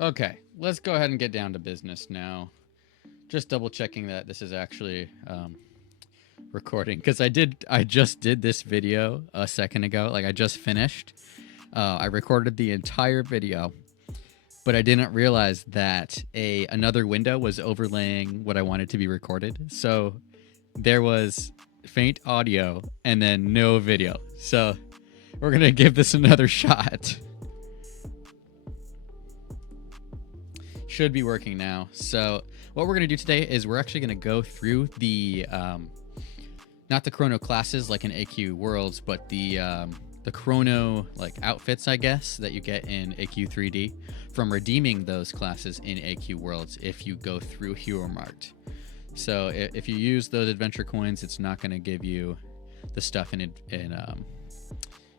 Okay, let's go ahead and get down to business now. Just double checking that this is actually recording, because I just did this video a second ago. Like, I just finished. I recorded the entire video, but I didn't realize that another window was overlaying what I wanted to be recorded. So there was faint audio and then no video. So we're gonna give this another shot. Should be working now. So what we're going to do today is we're actually going to go through the not the chrono classes like in AQ Worlds, but the chrono like outfits, I guess, that you get in AQ3D from redeeming those classes in AQ Worlds if you go through HEROMART. So if you use those adventure coins, it's not going to give you the stuff in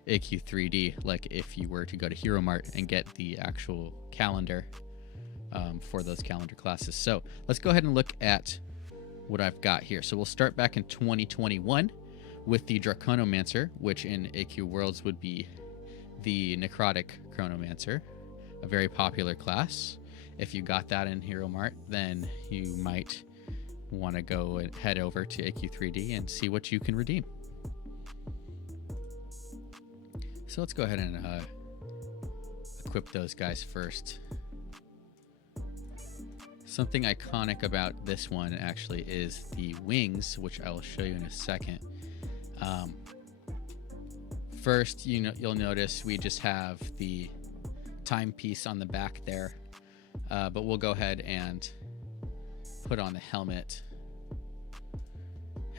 AQ3D like if you were to go to HEROMART and get the actual calendar for those calendar classes. So let's go ahead and look at what I've got here. So we'll start back in 2021 with the Draconomancer, which in AQ Worlds would be the Necrotic Chronomancer, a very popular class. If you got that in HEROMART, then you might want to go and head over to AQ3D and see what you can redeem. So let's go ahead and equip those guys first. Something iconic about this one actually is the wings, which I will show you in a second. First, you'll notice we just have the timepiece on the back there, but we'll go ahead and put on the helmet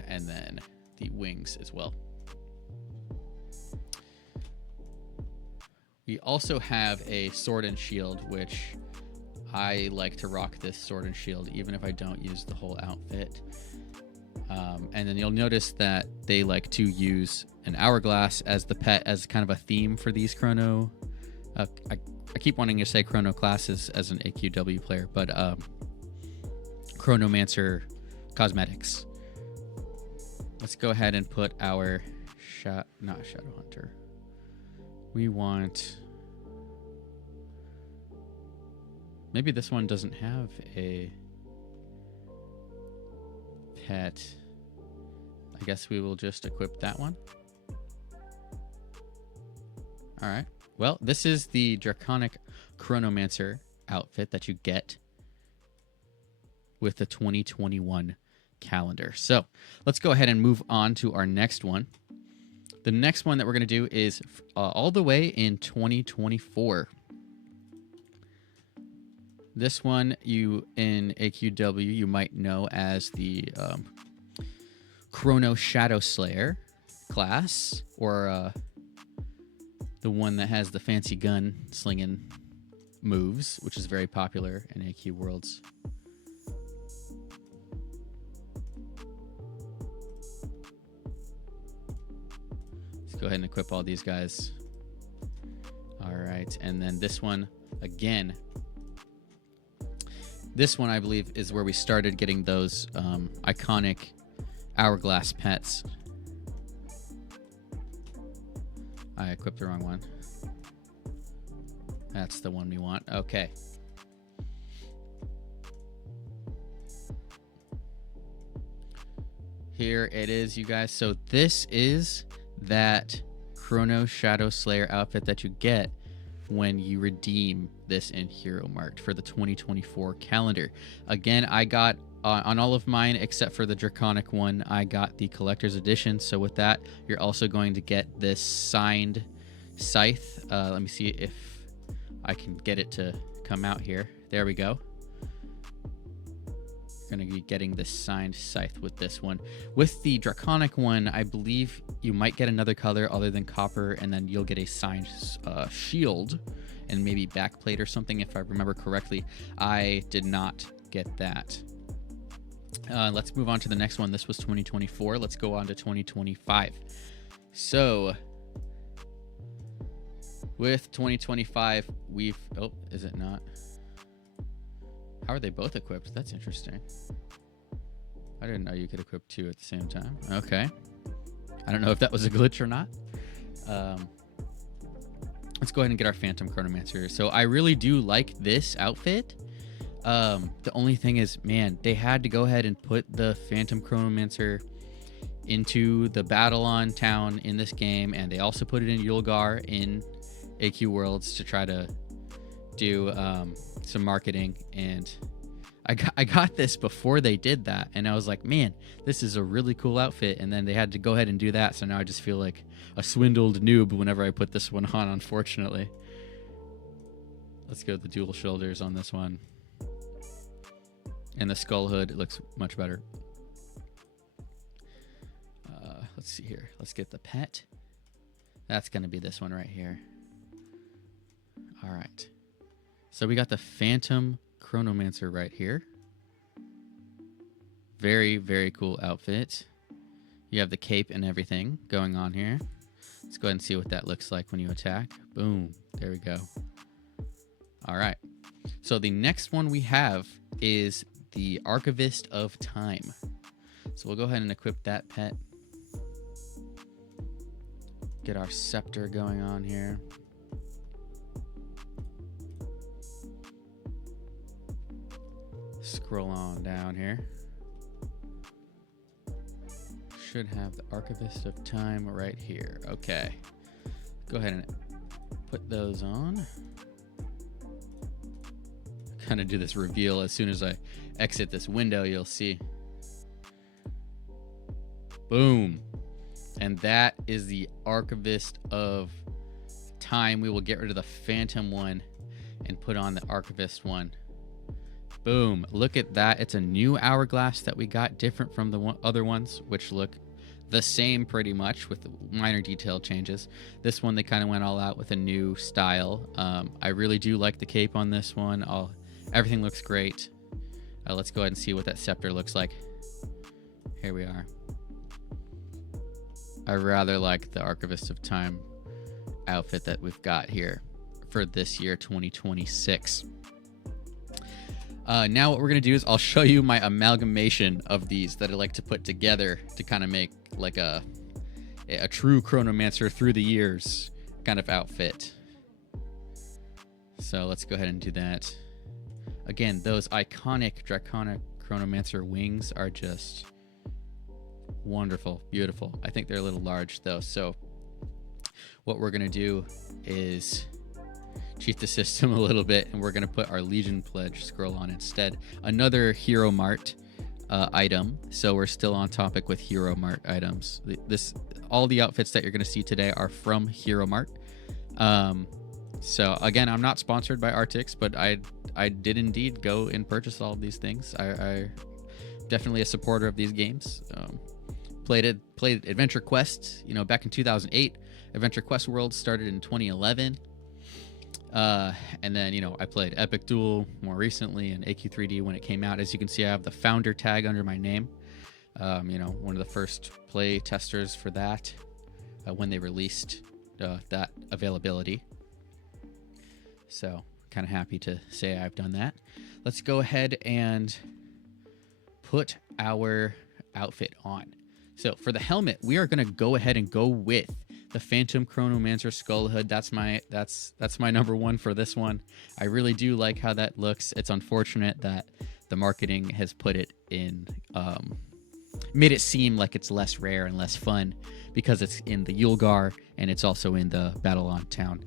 and then the wings as well. We also have a sword and shield, which I like to rock this sword and shield even if I don't use the whole outfit. And then you'll notice that they like to use an hourglass as the pet, as kind of a theme for these chrono. I keep wanting to say chrono classes as an AQW player, but Chronomancer cosmetics. Let's go ahead and put our not Shadow Hunter. We want. Maybe this one doesn't have a pet. I guess we will just equip that one. All right. Well, this is the Draconic Chronomancer outfit that you get with the 2021 calendar. So let's go ahead and move on to our next one. The next one that we're going to do is all the way in 2024. This one in AQW you might know as the Chrono Shadow Slayer class, or the one that has the fancy gun slinging moves, which is very popular in AQ Worlds. Let's go ahead and equip all these guys. All right, and then this one again. This one, I believe, is where we started getting those iconic hourglass pets. I equipped the wrong one. That's the one we want. Okay. Here it is, you guys. So this is that Chrono Shadow Slayer outfit that you get when you redeem this in HEROMART for the 2024 calendar. Again, I got on all of mine except for the Draconic one, I got the collector's edition. So with that, you're also going to get this signed scythe. Let me see if I can get it to come out here. There we go. Going to be getting this signed scythe with this one. With the Draconic one, I believe you might get another color other than copper, and then you'll get a signed shield and maybe backplate or something, if I remember correctly. I did not get that. Let's move on to the next one. This was 2024. Let's go on to 2025. So with 2025, we've... Oh, is it not? How are they both equipped? That's interesting. I didn't know you could equip two at the same time. Okay. I don't know if that was a glitch or not. let's go ahead and get our Phantom Chronomancer. So I really do like this outfit. The only thing is, man, they had to go ahead and put the Phantom Chronomancer into the Babylon town in this game, and they also put it in Yulgar in AQ Worlds to try to do some marketing. And I got this before they did that, and I was like, man, this is a really cool outfit. And then they had to go ahead and do that, so now I just feel like a swindled noob whenever I put this one on, unfortunately. Let's go with the dual shoulders on this one. And the skull hood, it looks much better. Let's see here. Let's get the pet. That's going to be this one right here. All right. So we got the Phantom Chronomancer right here. Very, very cool outfit. You have the cape and everything going on here. Let's go ahead and see what that looks like when you attack. Boom. There we go. All right. So the next one we have is the Archivist of Time. So we'll go ahead and equip that pet. Get our scepter going on here. Scroll on down here. Should have the Archivist of Time right here. Okay. Go ahead and put those on. Kind of do this reveal as soon as I exit this window, you'll see. Boom. And that is the Archivist of Time. We will get rid of the Phantom one and put on the Archivist one. Boom. Look at that. It's a new hourglass that we got, different from the other ones, which look the same pretty much with minor detail changes. This one, they kind of went all out with a new style. I really do like the cape on this one. Everything looks great. Let's go ahead and see what that scepter looks like. Here we are. I rather like the Archivist of Time outfit that we've got here for this year, 2026. Now what we're going to do is I'll show you my amalgamation of these that I like to put together to kind of make like a true Chronomancer through the years kind of outfit. So let's go ahead and do that. Again, those iconic Draconic Chronomancer wings are just wonderful, beautiful. I think they're a little large though, so what we're going to do is cheat the system a little bit, and we're going to put our Legion Pledge scroll on instead. Another HEROMART item, so we're still on topic with HEROMART items. All the outfits that you're going to see today are from HEROMART. So again, I'm not sponsored by Artix, but I did indeed go and purchase all of these things. I definitely a supporter of these games. Played Adventure Quest, back in 2008. Adventure Quest World started in 2011. And then, I played Epic Duel more recently and AQ3D when it came out. As you can see, I have the founder tag under my name. One of the first play testers for that when they released that availability. So kind of happy to say I've done that. Let's go ahead and put our outfit on. So for the helmet, we are going to go ahead and go with the Phantom Chronomancer skull hood. That's my number one for this one. I really do like how that looks. It's unfortunate that the marketing has put it in, made it seem like it's less rare and less fun because it's in the Yulgar and it's also in the Babylon town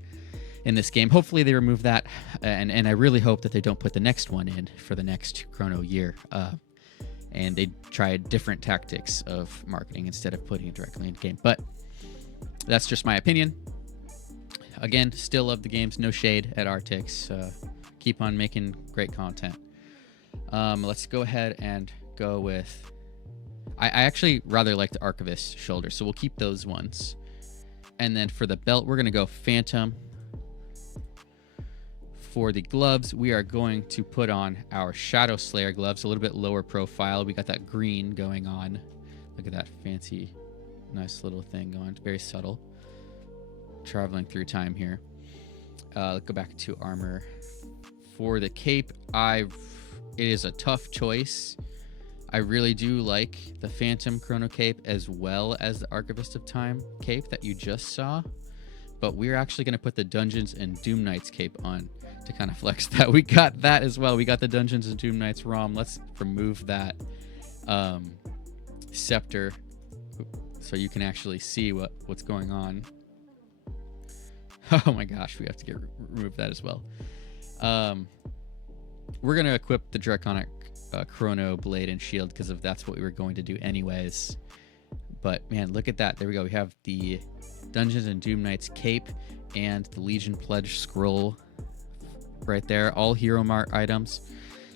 in this game. Hopefully they remove that, and I really hope that they don't put the next one in for the next Chrono year. And they tried different tactics of marketing instead of putting it directly in game. But that's just my opinion. Again, still love the games. No shade at Artix. Keep on making great content. Let's go ahead and go with... I actually rather like the Archivist shoulder, so we'll keep those ones. And then for the belt, we're going to go Phantom. For the gloves, we are going to put on our Shadow Slayer gloves, a little bit lower profile. We got that green going on. Look at that fancy, nice little thing going. It's very subtle. Traveling through time here. Let's go back to armor. For the cape, it is a tough choice. I really do like the Phantom Chrono cape as well as the Archivist of Time cape that you just saw. but we're actually going to put the Dungeons and Doom Knights cape on to kind of flex that. We got that as well. We got the Dungeons and Doom Knights ROM. Let's remove that scepter so you can actually see what's going on. Oh my gosh, we have to remove that as well. We're going to equip the Draconic Chrono Blade and Shield because that's what we were going to do anyways. But man, look at that. There we go. We have the Dungeons and Doom Knights cape and the Legion Pledge scroll right there. All HEROMART items.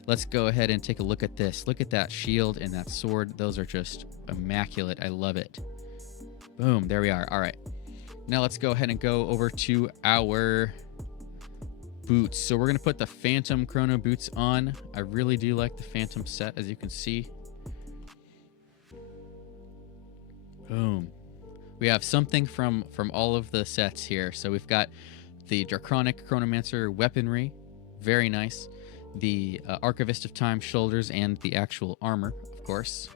Let's go ahead and take a look at this. Look at that shield and that sword. Those are just immaculate. I love it. Boom. There we are. All right. Now let's go ahead and go over to our boots. So we're going to put the Phantom Chrono boots on. I really do like the Phantom set, as you can see. Boom. We have something from all of the sets here. So we've got the Draconic Chronomancer weaponry. Very nice. The Archivist of Time shoulders and the actual armor, of course.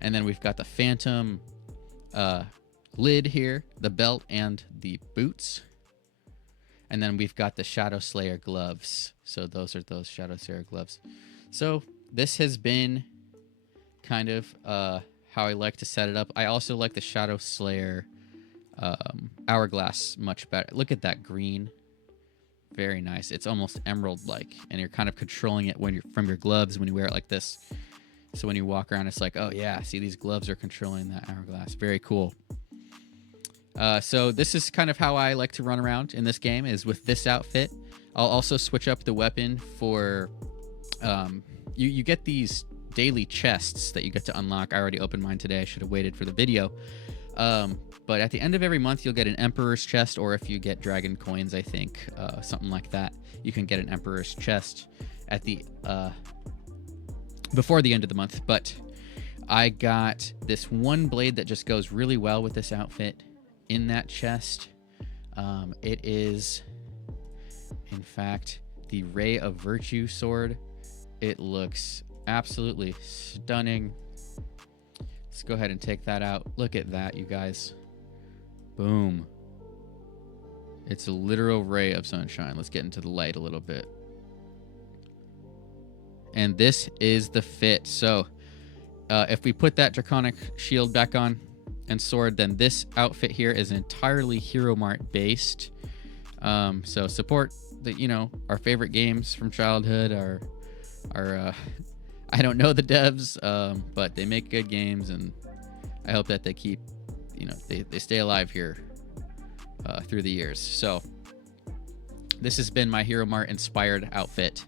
And then we've got the Phantom lid here, the belt, and the boots. And then we've got the Shadow Slayer gloves. So those are those Shadow Slayer gloves. So this has been kind of how I like to set it up. I also like the Shadow Slayer hourglass much better. Look at that green. Very nice. It's almost emerald-like, and you're kind of controlling it when you're from your gloves when you wear it like this. So when you walk around, it's like, oh yeah, see, these gloves are controlling that hourglass. Very cool. So this is kind of how I like to run around in this game, is with this outfit. I'll also switch up the weapon for... you get these daily chests that you get to unlock. I already opened mine today. I should have waited for the video. But at the end of every month, you'll get an Emperor's chest, or if you get Dragon Coins, I think, something like that, you can get an Emperor's chest at the before the end of the month. But I got this one blade that just goes really well with this outfit in that chest. It is, in fact, the Ray of Virtue sword. It looks absolutely stunning. Let's go ahead and take that out. Look at that, you guys. Boom. It's a literal ray of sunshine. Let's get into the light a little bit. And this is the fit. So if we put that Draconic shield back on and sword, then this outfit here is entirely HEROMART based. So support our favorite games from childhood. Our I don't know the devs, but they make good games, and I hope that they keep, they stay alive here through the years. So this has been my HEROMART inspired outfit.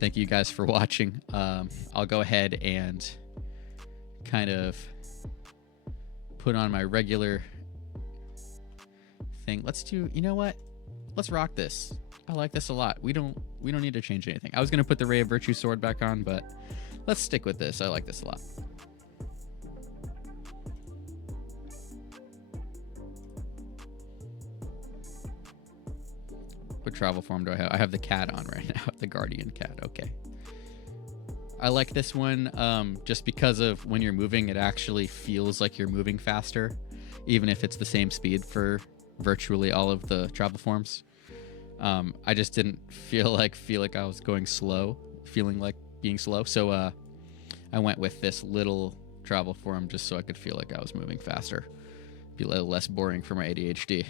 Thank you guys for watching. I'll go ahead and kind of put on my regular thing. Let's do, you know what? Let's rock this. I like this a lot. We don't need to change anything. I was gonna put the Ray of Virtue sword back on, but let's stick with this. I like this a lot. What travel form do I have? I have the cat on right now, the Guardian cat. Okay. I like this one just because of when you're moving, it actually feels like you're moving faster, even if it's the same speed for virtually all of the travel forms. I just didn't feel like I was going slow, feeling like being slow. So I went with this little travel form just so I could feel like I was moving faster. Be a little less boring for my ADHD.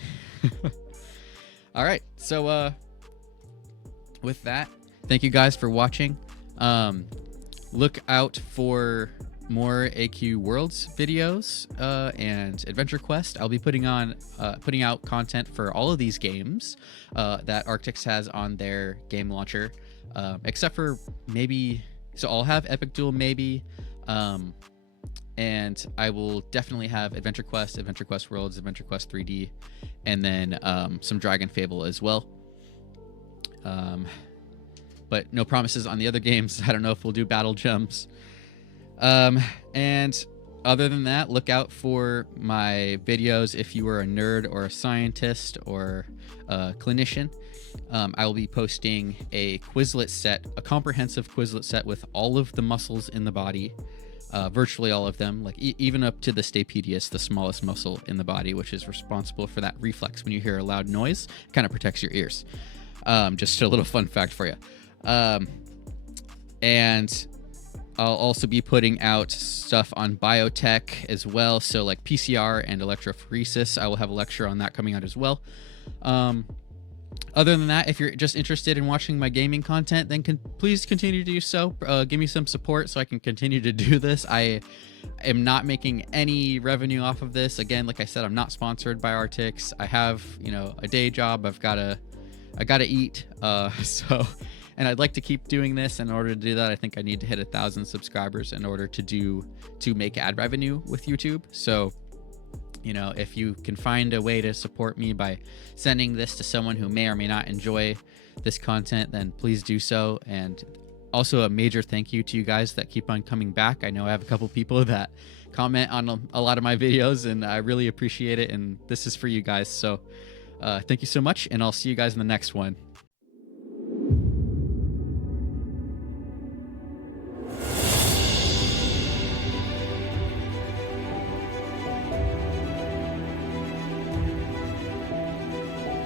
All right. So with that, thank you guys for watching. Look out for more AQ Worlds videos and Adventure Quest. I'll be putting out content for all of these games that Arctix has on their game launcher, except for maybe. So I'll have Epic Duel maybe, and I will definitely have Adventure Quest Worlds, Adventure Quest 3D, and then some Dragon Fable as well. But no promises on the other games. I don't know if we'll do battle jumps. And other than that, look out for my videos if you are a nerd or a scientist or a clinician. I will be posting a Quizlet set, a comprehensive Quizlet set with all of the muscles in the body virtually all of them, like even up to the stapedius, the smallest muscle in the body, which is responsible for that reflex. When you hear a loud noise, it kind of protects your ears. Just a little fun fact for you. And I'll also be putting out stuff on biotech as well. So like PCR and electrophoresis, I will have a lecture on that coming out as well. Other than that, if you're just interested in watching my gaming content, then please continue to do so. Give me some support so I can continue to do this. I am not making any revenue off of this. Again, like I said, I'm not sponsored by Artix. I have, a day job. I gotta eat. And I'd like to keep doing this. In order to do that, I think I need to hit 1,000 subscribers in order to make ad revenue with YouTube. So, if you can find a way to support me by sending this to someone who may or may not enjoy this content, then please do so. And also a major thank you to you guys that keep on coming back. I know I have a couple people that comment on a lot of my videos, and I really appreciate it. And this is for you guys. So thank you so much, and I'll see you guys in the next one.